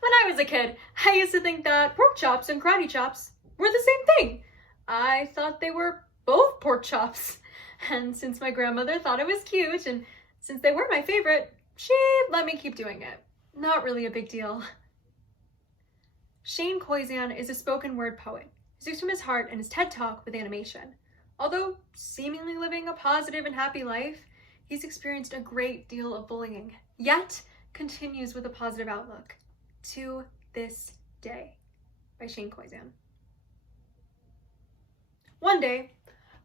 When I was a kid, I used to think that pork chops and karate chops were the same thing. I thought they were both pork chops. And since my grandmother thought it was cute, and since they were my favorite, she let me keep doing it. Not really a big deal. Shane Koyczan is a spoken word poet who speaks from his heart in his TED Talk with animation. Although seemingly living a positive and happy life, he's experienced a great deal of bullying, yet continues with a positive outlook. To This Day by Shane Koyczan. One day,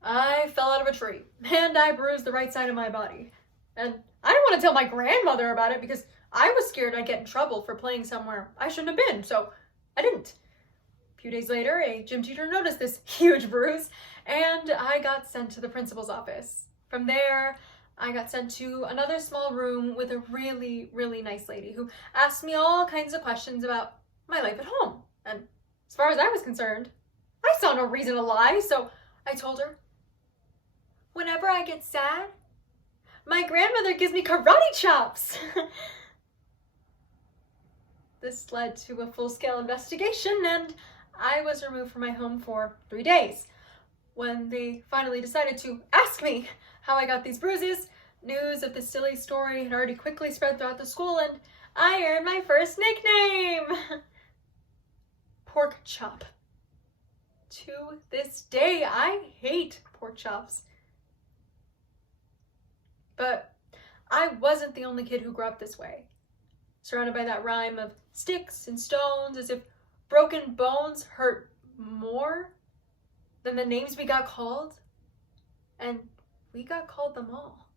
I fell out of a tree and I bruised the right side of my body. And I didn't want to tell my grandmother about it because I was scared I'd get in trouble for playing somewhere I shouldn't have been, so I didn't. A few days later, a gym teacher noticed this huge bruise and I got sent to the principal's office. From there, I got sent to another small room with a really, really nice lady who asked me all kinds of questions about my life at home. And as far as I was concerned, I saw no reason to lie, so I told her, whenever I get sad, my grandmother gives me karate chops. This led to a full-scale investigation, and I was removed from my home for 3 days. When they finally decided to ask me how I got these bruises, news of this silly story had already quickly spread throughout the school, and I earned my first nickname. Pork chop. To this day, I hate pork chops. But I wasn't the only kid who grew up this way, surrounded by that rhyme of sticks and stones, as if broken bones hurt more than the names we got called. And we got called them all.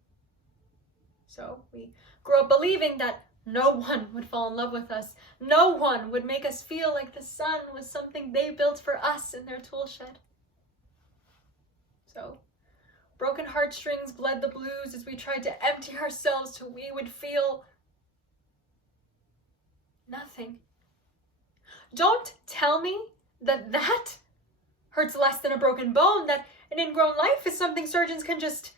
So we grew up believing that no one would fall in love with us. No one would make us feel like the sun was something they built for us in their tool shed. So broken heartstrings bled the blues as we tried to empty ourselves till we would feel nothing. Don't tell me that that hurts less than a broken bone, that an ingrown life is something surgeons can just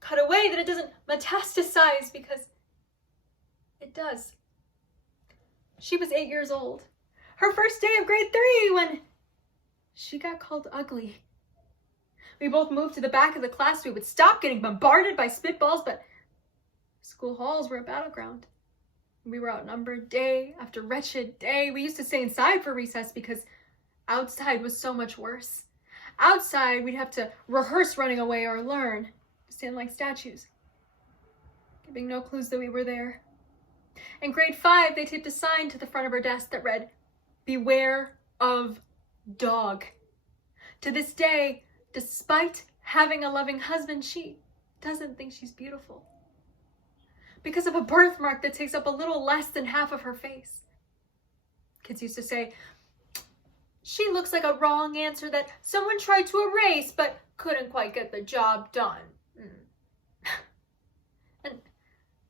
cut away, that it doesn't metastasize, because it does. She was 8 years old, her first day of grade 3, when she got called ugly. We both moved to the back of the class so we would stop getting bombarded by spitballs, but school halls were a battleground. We were outnumbered day after wretched day. We used to stay inside for recess because outside was so much worse. Outside, we'd have to rehearse running away or learn to stand like statues, giving no clues that we were there. In grade 5, they taped a sign to the front of her desk that read, "Beware of dog." To this day, despite having a loving husband, she doesn't think she's beautiful because of a birthmark that takes up a little less than half of her face. Kids used to say, "She looks like a wrong answer that someone tried to erase but couldn't quite get the job done." And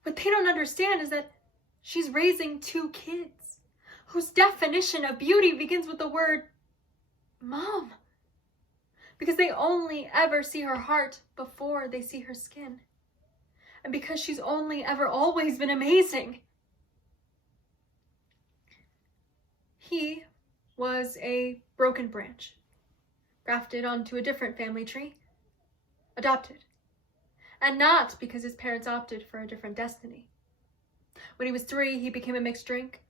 what they don't understand is that she's raising 2 kids whose definition of beauty begins with the word mom, because they only ever see her heart before they see her skin, and because she's only ever always been amazing. He was a broken branch, grafted onto a different family tree, adopted, and not because his parents opted for a different destiny. When he was 3, he became a mixed drink,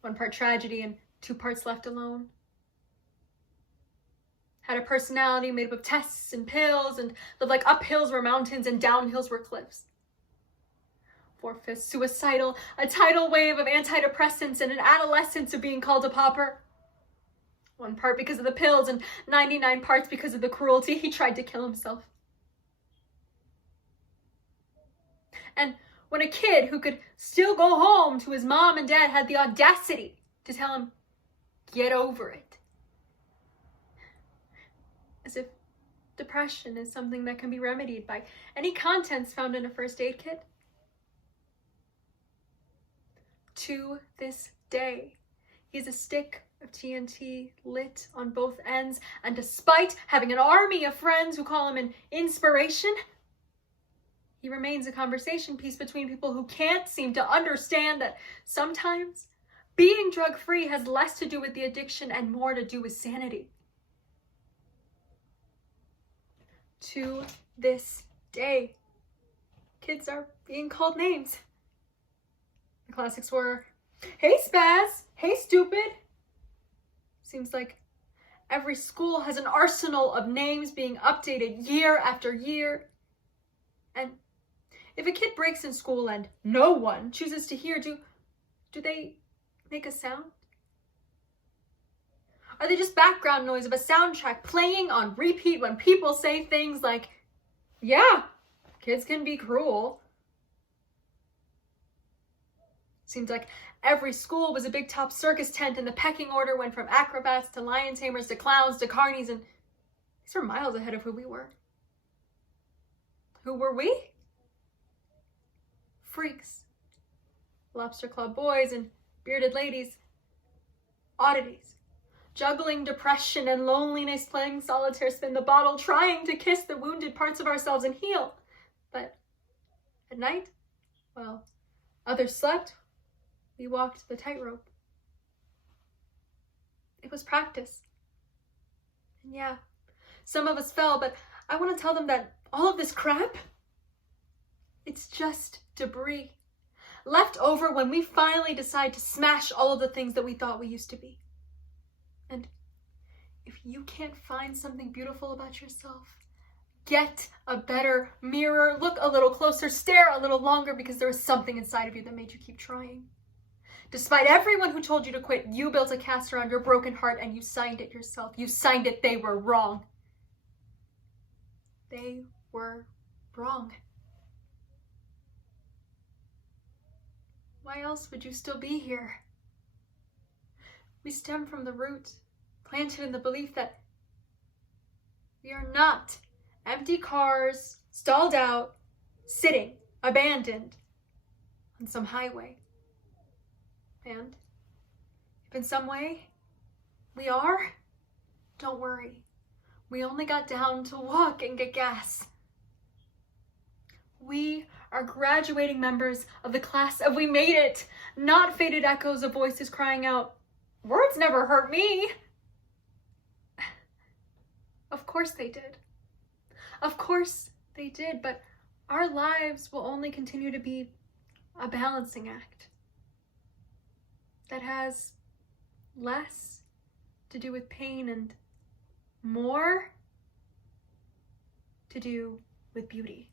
1 part tragedy and 2 parts left alone. Had a personality made up of tests and pills, and lived like up hills were mountains and down hills were cliffs. 4/5 suicidal, a tidal wave of antidepressants, and an adolescence of being called a pauper. 1 part because of the pills and 99 parts because of the cruelty. He tried to kill himself. And when a kid who could still go home to his mom and dad had the audacity to tell him, "Get over it." As if depression is something that can be remedied by any contents found in a first aid kit. To this day, he's a stick of TNT lit on both ends, and despite having an army of friends who call him an inspiration, he remains a conversation piece between people who can't seem to understand that sometimes being drug-free has less to do with the addiction and more to do with sanity. To this day, kids are being called names. The classics were, "Hey spaz," "Hey stupid." Seems like every school has an arsenal of names being updated year after year. And if a kid breaks in school and no one chooses to hear, do they make a sound? Are they just background noise of a soundtrack playing on repeat when people say things like, "Yeah, kids can be cruel"? Seems like every school was a big top circus tent, and the pecking order went from acrobats to lion tamers to clowns to carnies, and these were miles ahead of who we were. Who were we? Freaks. Lobster claw boys and bearded ladies. Oddities. Juggling depression and loneliness, playing solitaire, spin the bottle, trying to kiss the wounded parts of ourselves and heal. But at night, while others slept, we walked the tightrope. It was practice. And yeah, some of us fell, but I want to tell them that all of this crap, it's just debris left over when we finally decide to smash all of the things that we thought we used to be. And if you can't find something beautiful about yourself, get a better mirror, look a little closer, stare a little longer, because there was something inside of you that made you keep trying. Despite everyone who told you to quit, you built a cast around your broken heart and you signed it yourself. You signed it. They were wrong. They were wrong. Why else would you still be here? We stem from the root, planted in the belief that we are not empty cars, stalled out, sitting, abandoned on some highway. And if in some way we are, don't worry. We only got down to walk and get gas. We are graduating members of the class of We Made It, not faded echoes of voices crying out, "Words never hurt me." Of course they did. Of course they did, but our lives will only continue to be a balancing act that has less to do with pain and more to do with beauty.